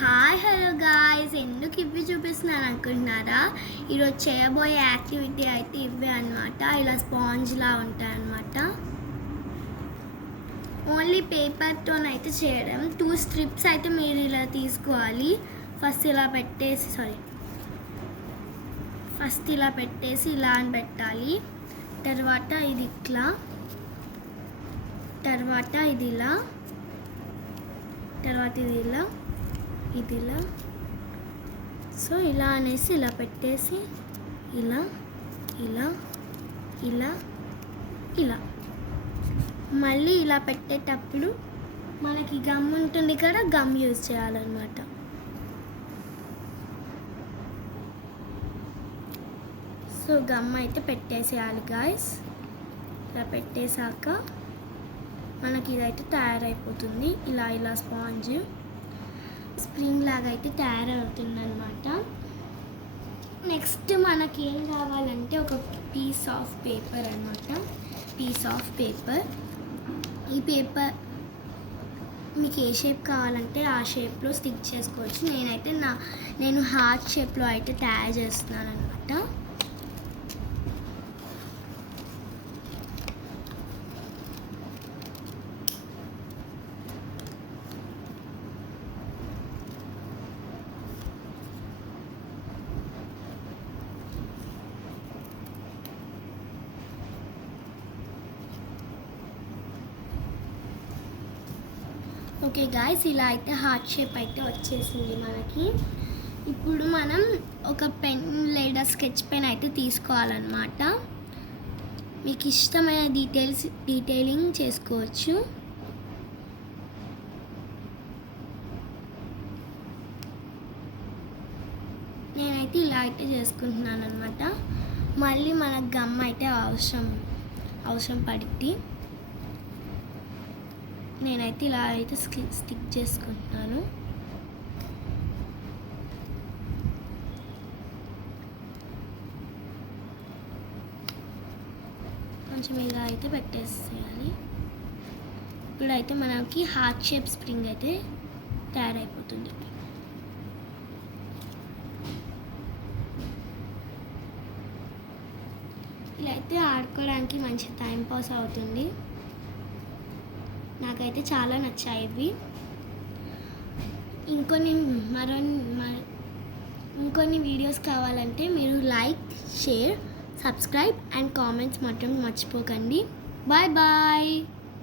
Hi hello guys, ఎందుకు ఇవి చూపిస్తున్నాను అనుకుంటున్నారా? ఈరోజు చేయబోయే యాక్టివిటీ అయితే ఇవే అనమాట. ఇలా స్పాంజ్లా ఉంటాయి అన్నమాట. ఓన్లీ పేపర్తోనైతే చేయడం. 2 స్ట్రిప్స్ అయితే మీరు ఇలా తీసుకోవాలి. ఫస్ట్ ఇలా పెట్టేసి ఇలా అని పెట్టాలి. తర్వాత ఇది ఇట్లా, తర్వాత ఇది ఇలా, తర్వాత ఇది ఇలా, ఇది ఇలా. సో ఇలా అనేసి ఇలా పెట్టేసి ఇలా ఇలా ఇలా ఇలా మళ్ళీ ఇలా పెట్టేటప్పుడు మనకి గమ్ ఉంటుంది కదా, గమ్ యూజ్ చేయాలన్నమాట. సో గమ్ అయితే పెట్టేసేయాలి గాయస్. ఇలా పెట్టేశాక మనకి ఇదైతే తయారైపోతుంది. ఇలా ఇలా స్పాంజ్ స్ప్రింగ్ లాగా అయితే తయారవుతుంది అనమాట. నెక్స్ట్ మనకి ఏం కావాలంటే ఒక పీస్ ఆఫ్ పేపర్ అనమాట. ఈ పేపర్ మీకు ఏ షేప్ కావాలంటే ఆ షేప్లో స్టిక్ చేసుకోవచ్చు. నేను హార్ట్ షేప్లో అయితే తయారు చేస్తున్నాను అనమాట. ఓకే గాయస్, ఇలా అయితే హార్ట్ షేప్ అయితే వచ్చేసింది మనకి. ఇప్పుడు మనం ఒక పెన్ లేదా స్కెచ్ పెన్ అయితే తీసుకోవాలన్నమాట. మీకు ఇష్టమైన డీటెయిలింగ్ చేసుకోవచ్చు. నేనైతే ఇలా అయితే చేసుకుంటున్నాను అనమాట. మళ్ళీ మనకు గమ్ అయితే అవసరం పడుద్ది. నేనైతే ఇలా అయితే స్టిక్ చేసుకుంటున్నాను. కొంచెం ఇలా అయితే పెట్టేసేయాలి. ఇప్పుడైతే మనకి హార్ట్ షేప్ స్ప్రింగ్ అయితే తయారైపోతుంది. ఇలా అయితే ఆడుకోవడానికి మంచి టైం పాస్ అవుతుంది. నాకైతే చాలా నచ్చాయి ఇవి. ఇంకొన్ని వీడియోస్ కావాలంటే మీరు like, share, subscribe and comments మాత్రం మర్చిపోకండి. Bye bye.